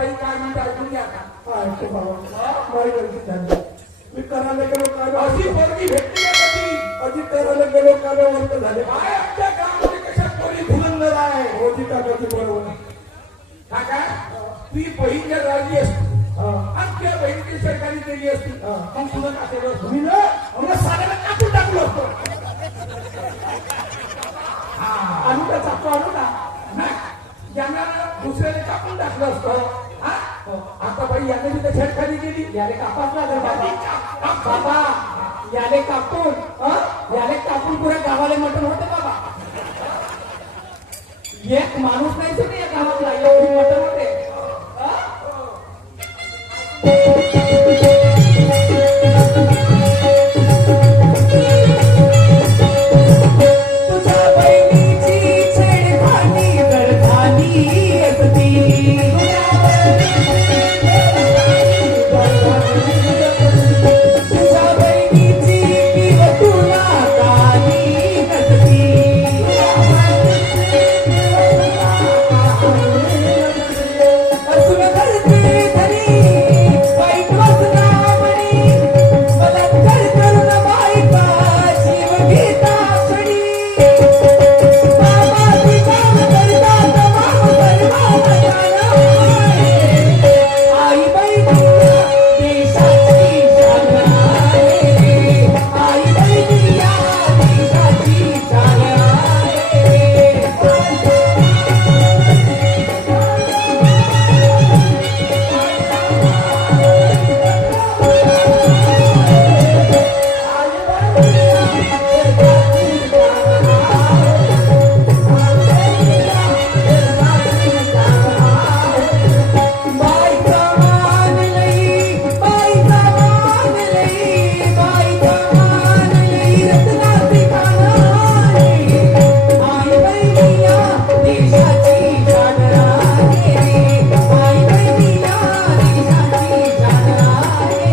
बाई काय म्हणते ऐकून घ्या का? ऐकतो बाबा, माझी गलती झाली. मी करायला गेलो काल अशी पोरगी भेटली का कधी? अजी करायला गेलो काल वर्त झाले. काय आमच्या गावामध्ये कशात पोरी धुरंधर आहे? होती टाकायची बरोबर. काका ती बहीण जर राहिली असती हा. आणि त्या बहिणीची सरकारी केली असती हा. मग तुला का केलं असतं? मी ना आम्हाला साऱ्याला कापून टाकलं असतं. आणू का चाकू आणू का? नाही, यांना दुसऱ्याने कापून टाकलं असतं. हा? आता बाई याने तिथे छेडखानी केली. याले कापाच लागेल बाबा. बाबा याले कापून याले कापून पुऱ्या गावाला मटण होते बाबा. एक माणूस नाही तर या गावातला एक मटण होते. तुझ्या बहिणीची छेडखानी करतानी असती. तुझ्या बहिणीची किव तुला काही नसती. असून करते धनी वाईट वासना म्हणी. बलात्कार करून बायका जीव घेता क्षणी. बाबाची काम करतात माम सर्वांना जाणारे. आई बहिणीला देशाची शान आहे. आई बहिणीला देशाची शान आहे. बाईचा मान लई, बाईचा मान लई, बाईचा मान लई, रत्नाची खाण आहे. आई बहिणीला देशाची शान आहे. आई बहिणीला देशाची शान आहे.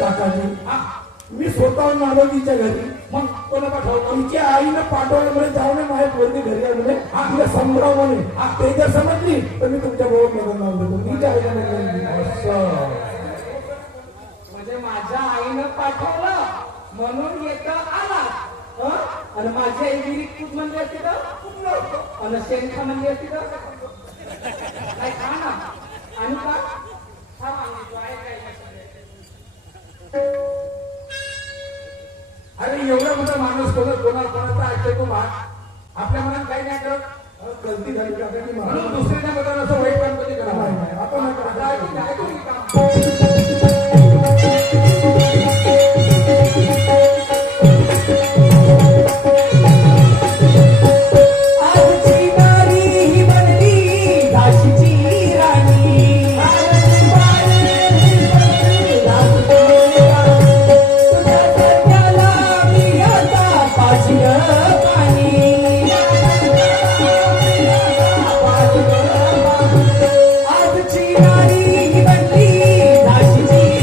काकाजी, मी स्वतःहून आलो तिच्या घरी. मग कोणा पाठवलं? तिच्या आईनं पाठवल्यामुळे जाऊन माझ्या पोरगी घरी आहे म्हणे. तिला समजाव म्हणे. ते जर समजली तर मी तुमच्या बरोबर लग्न लावून देतो. तिच्या आईला असं. म्हणजे माझ्या आईनं पाठवलं म्हणून येत आला. आणि माझी आई विहिरीत कूद म्हणली असती तर आणि शेणखा म्हणली असती तर काय खा ना. आणि का खा मागणी, आहे काय अरे एवढा मोठा माणूस कोणाचा ऐकतो तू आपल्या मनात काही नाही करत. गलती झाली काकाजी, म्हणून दुसऱ्याच्या मनात असं वाईट काम कधी नाही, करा. नाही, आपण नाही करत. आता ऐकून घे काम. आजची नारी ही बनली झाशीची राणी. तुझ्या सत्याला मी आता पाशील पाणी. आजची नारी ही बनली झाशीची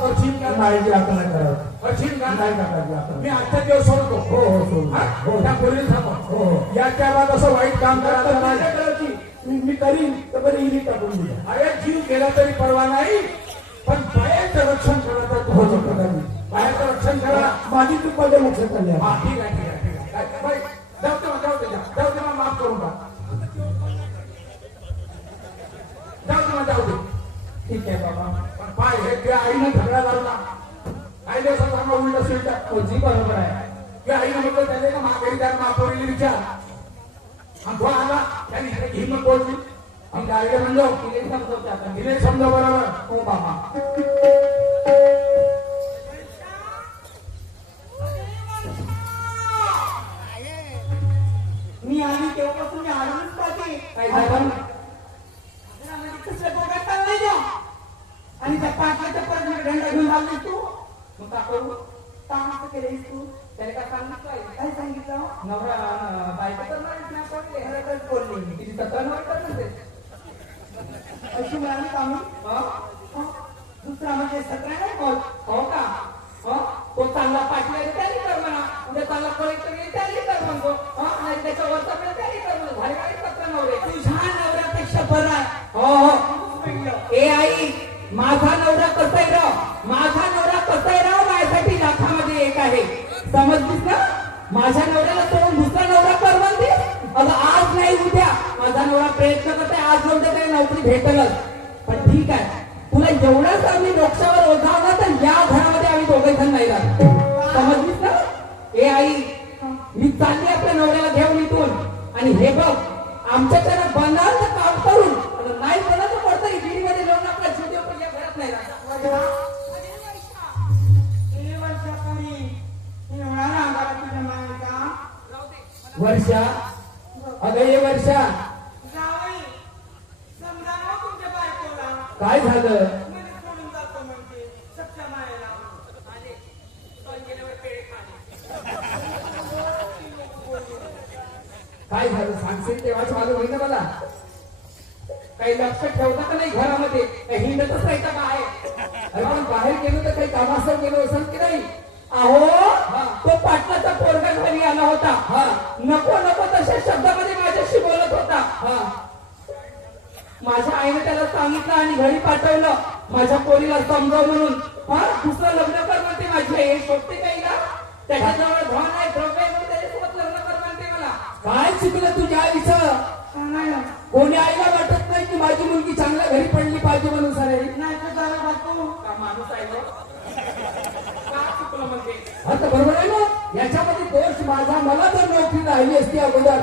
करशील का नाही आता नाही करावं करशील का नाही करायचं आता मी आजच्या दिवस सोडतो हो हो सोड हा? हो त्या पोरीला थांबव. हो. याच्या बाद असं वाईट काम करायचं नाही. नाही करायची मी करीन तर बरं इरी टाकून दिला अरे जीव गेला तरी परवा नाही पण बाहेरचं रक्षण करायचं हो तुझं नका कर्तव्य. करू. बाहेरचं रक्षण करा. माझी चूक माझ्या लक्षात आली हा आहे. ठीक आहे ठीक आहे ठीक आहे काय- बाई, जाऊ दे मला, जाऊ दे जाऊ दे मला माफ करून टाक जाऊ दे मला, जाऊ दे ठीक आहे बाबा. पण पाय हे त्या आईनं झगडा लावला काही दिवसात आम्हाला उलट सुलट हो जी बरोबर आहे. त्या आईनं म्हटलं त्याने का माघारी त्या महापौरीला विचार आणि तो आला त्याने हिंमत बोलली आणि आईला म्हणलो तिने समजवते आपण. तिने समजा बरोबर हो बाबा. मी आली तेव्हापासून मी आडूनच पाहते काय झालं? कसलं गोगाट चाललंय त्या आणि त्या पाटलाच्या परत मी दंड घेऊन लावली तू मग का करू? कामाचं केलंयस तू त्याने काय सांगितलं आहे? काय सांगितलं नवरा बायको करणार आहे ना पडले. खरंच बोलले मी तिची तत्वांवर करणार ते. अशी मिळाली कामी हं? दुसरा म्हणजे सगळ्या नाही बोल हो का? हं? तो चांगला पाठलाय तर त्याने कर म्हणा. उद्या चांगला कलेक्टर येईल त्याने कर म्हणतो. हं? आणि त्याच्या वरचा वेळ त्याने कर म्हणतो. भारी भारी पत्र नवरे. तुझ्या नवऱ्यापेक्षा बरा आहे हो हो. ए आई माझा नवरा कसा आहे राव? माझा नवरा कसा आहे राव? माझ्यासाठी लाखामध्ये एक आहे. समजलीस ना? माझ्या नवऱ्याला सोडून दुसरा नवरा कर म्हणते. अगं आज नाही उद्या माझा नवरा प्रयत्न करत आहे. आज नव्हतं तरी नोकरी भेटलच. पण ठीक आहे तुला एवढाच आम्ही डोक्यावर ओझावला तर या घरामध्ये आम्ही दोघे जण नाही राहत. समजलीस ना? ए आई मी चालली आपल्या नवऱ्याला घेऊन इथून आणि हे बघ आमच्याकडे बनाल तर काम करून आणि नाही बनलं तर पडतं गिरीमध्ये जाऊन आपला जीव देऊ पण या घरात नाही राहत. किती वर्षापूर्वी एवढा रागाला तुझ्या मायचा वर्षा अगं ये वर्षा जावई समजा मग तुमच्या बायकोला काय झालं मध्ये सोडून जातो म्हणते सच्च्या मायला काय झालं सांगशील तेव्हाच मालूम होईल ना मला काही लक्ष ठेवता का नाही घरामध्ये काही हिंडतच नाही का बाहेर अरे पण बाहेर गेलो तर काही कामास्तव गेलो असेल की नाही अहो तो पाटलाचा पोरगा घरी आला होता. हा नको नको तशा शब्दामध्ये माझ्याशी बोलत होता. हा माझ्या आईने त्याला सांगितलं आणि घरी पाठवलं माझ्या पोरीला समजाव म्हणून. हा दुसरं लग्न कर म्हणते माझी आई. शोधते काही का त्याच्याजवळ धन आहे द्रव्य आहे म्हणून त्याच्यासोबत लग्न कर म्हणते मला. काय चुकलं तुझ्या आईचं सांगायला कोणी आईला वाटत नाही की माझी मुलगी चांगल्या घरी पडली पाहिजे म्हणून सारे नाही तर झालं बापू का माणूस आहे हो? का चुकलं म्हणते? आता बरोबर आहे ना याच्यामध्ये दोष माझा मला जर नोकरी राहिली असती अगोदर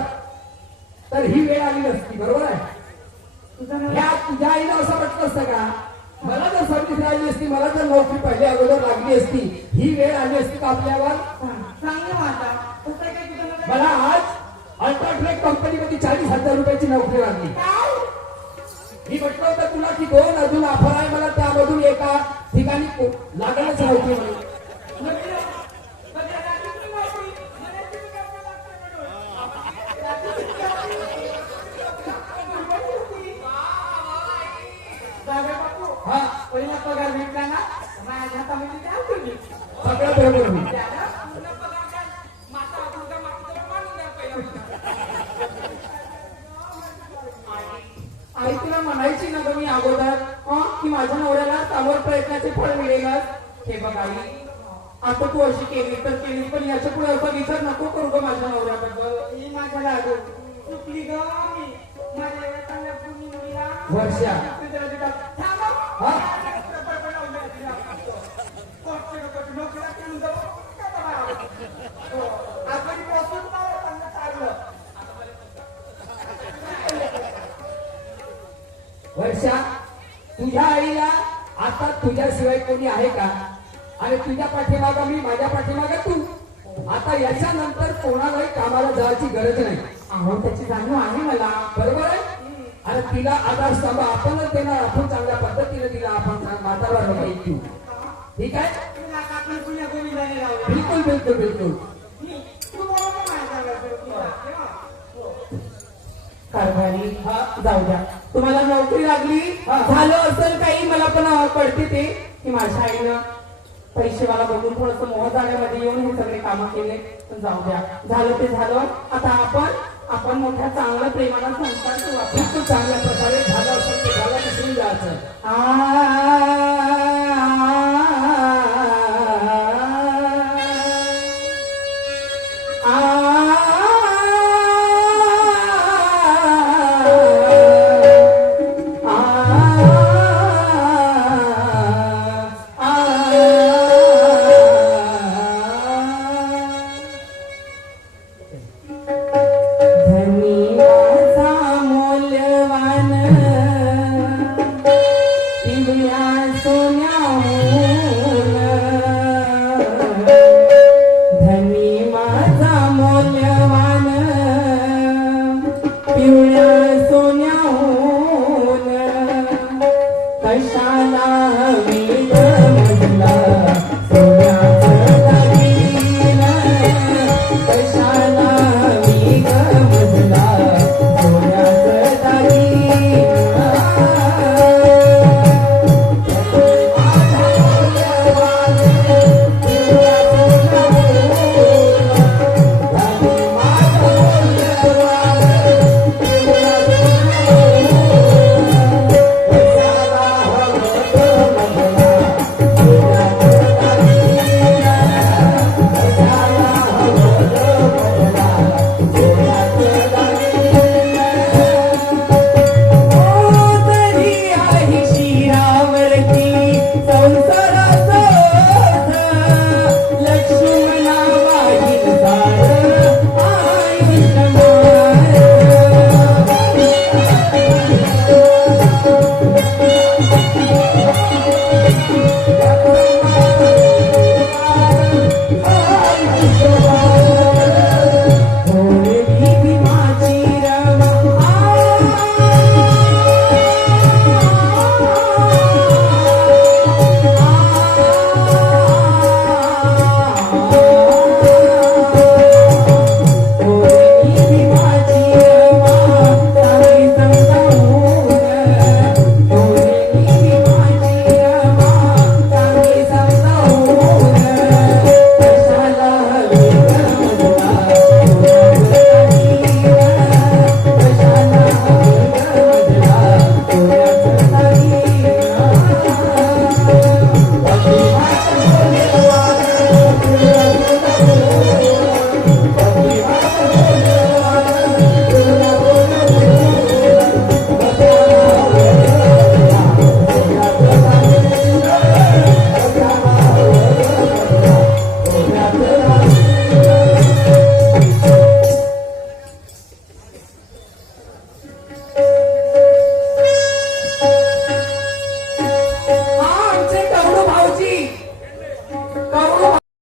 तर ही वेळ आली नसती बरोबर आहे तुझा नवरा ह्या तुझ्या आईला असं वाटलं असतं का मला जर सर्व्हिस राहिली असती मला जर नोकरी पहिले अगोदर लागली असती ही वेळ आली असती का आपल्यावर चांगलं माझा तसं काय तुझा नवरा मला आज अल्ट्राट्रेक कंपनीमध्ये 40,000 रुपयाची नोकरी लागली मी म्हटलं होतं तुला की 2 अजून ऑफर आहे मला त्यामधून एका ठिकाणी लागणच नव्हती म्हणून हा पहिला पगार भेटला ना माझ्या हातामध्ये द्या तुम्ही सगळं बरोबर होईल आई तुला म्हणायची ना ग मी अगोदर की माझ्या नवऱ्याला सामोर प्रयत्नाचे फळ मिळेल. हे बघ आई आता तू अशी केली तर केली पण याच्या पुढे असा विचार नको करू ग माझ्या नवऱ्याबद्दल. ही माझ्या लागू चुकली ग मी माझ्या एका चांगल्या पूर्णी मुलीला वर्षा थांबा हा आपण बसून त्यांना चाललं वर्षा तुझ्या आईला आता तुझ्याशिवाय कोणी आहे का आणि तुझ्या पाठीमागा मी माझ्या पाठीमागा तू आता याच्यानंतर कोणालाही कामाला जायची गरज नाही अहो त्याची जाणीव आहे मला. बरोबर आहे आणि तिला आधारस्तंभ आपणच देणार आपण चांगल्या पद्धतीने तिला आपण म्हातारा ठेवू ठीक आहे तुला काकण पुण्या कोणी जाणे लावलं बिलकुल बिलकुल बिलकुल तू बरोबर माझ्या कारभारी जाऊ द्या. तुम्हाला नोकरी लागली झालं असेल काही मला पण कळते ते की माझ्या आईनं पैसेवाला बघून थोडस मोह जाण्यामध्ये येऊन हे सगळे कामं केले. पण जाऊ द्या, झालं ते झालं. आता आपण मोठ्या चांगल्या प्रेमाला संस्कार करू. आपण खूप चांगल्या प्रकारे झालं असेल ते झालं विसरून जायचं. आ